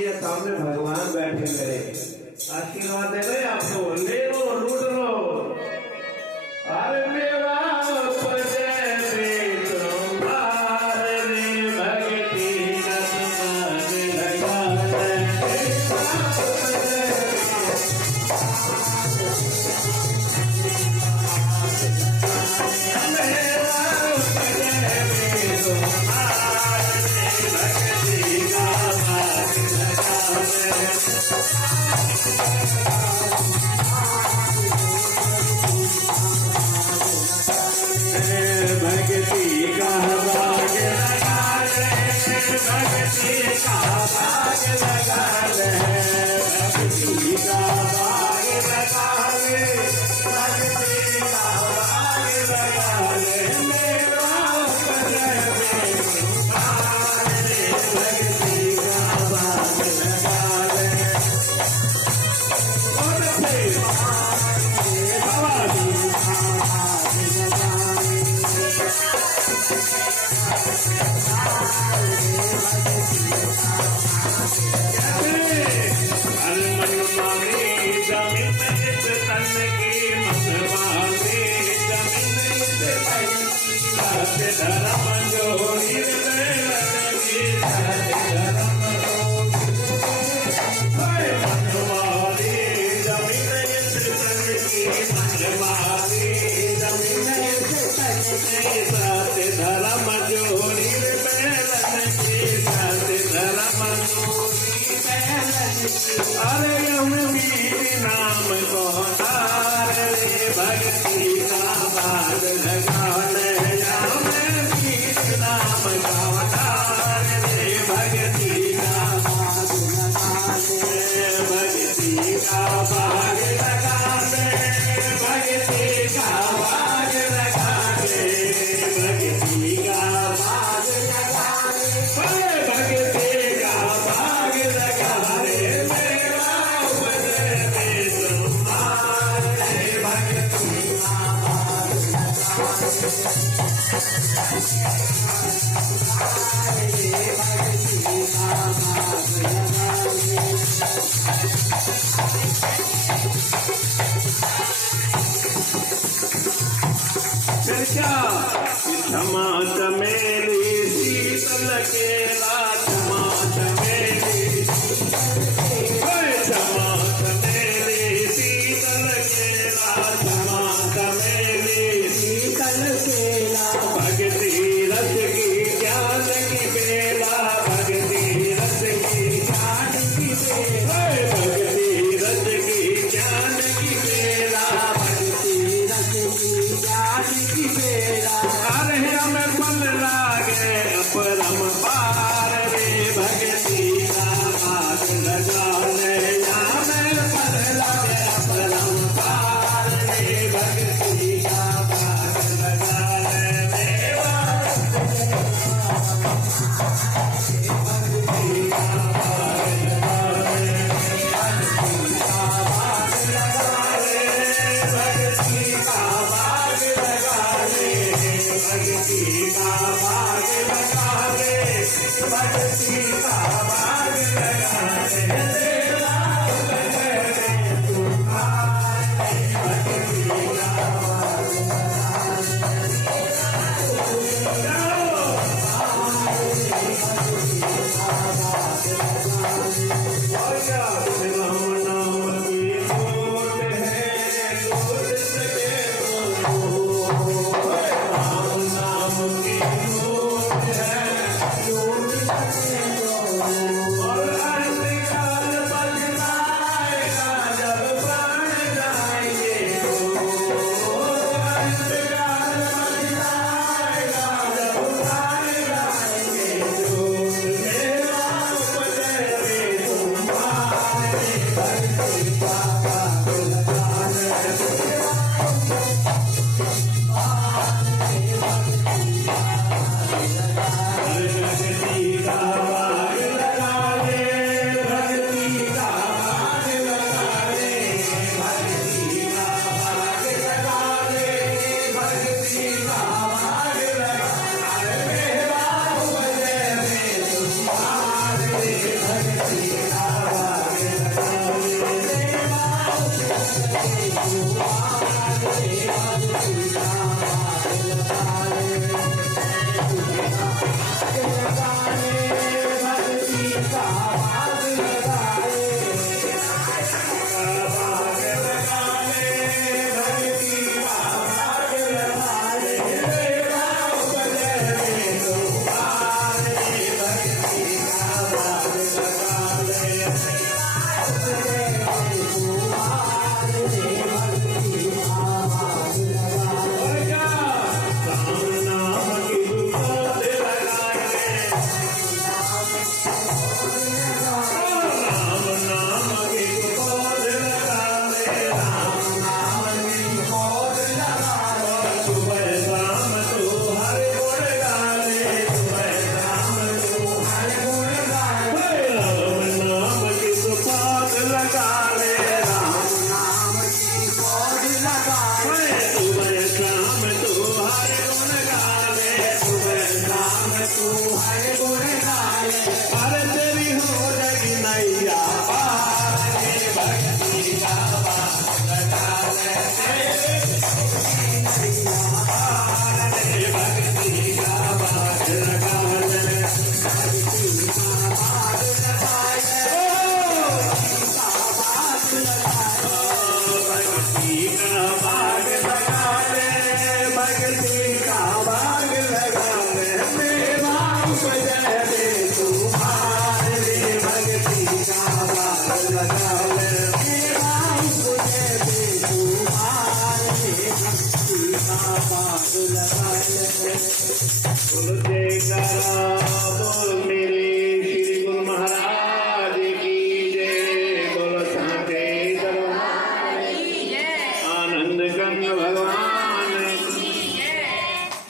के सामने भगवान बैठे करे आशीर्वाद दे रहे आप तो ले लो लूट लो। अरे मेरा अरे नाम को भक्ति का बाग लगा ले नाम का भक्ति का बाग लगा ले भक्ति का बाग लगा ले भक्ति का बाग लगा ले भक्ति का बाग लगा ले भक्ति का बाग लगा ले। क्षमा चमेली शीतल केला क्षमा चमेली क्षमा चमेली शीतल केला क्षमा चमेली शीतल केला भक्ति रस की ज्ञान की बेला भक्ति रस की ज्ञान की बेला भक्ति रस की ज्ञान की बेला भक्ति रस की ज्ञान की बेला। अरे हमें जयकारा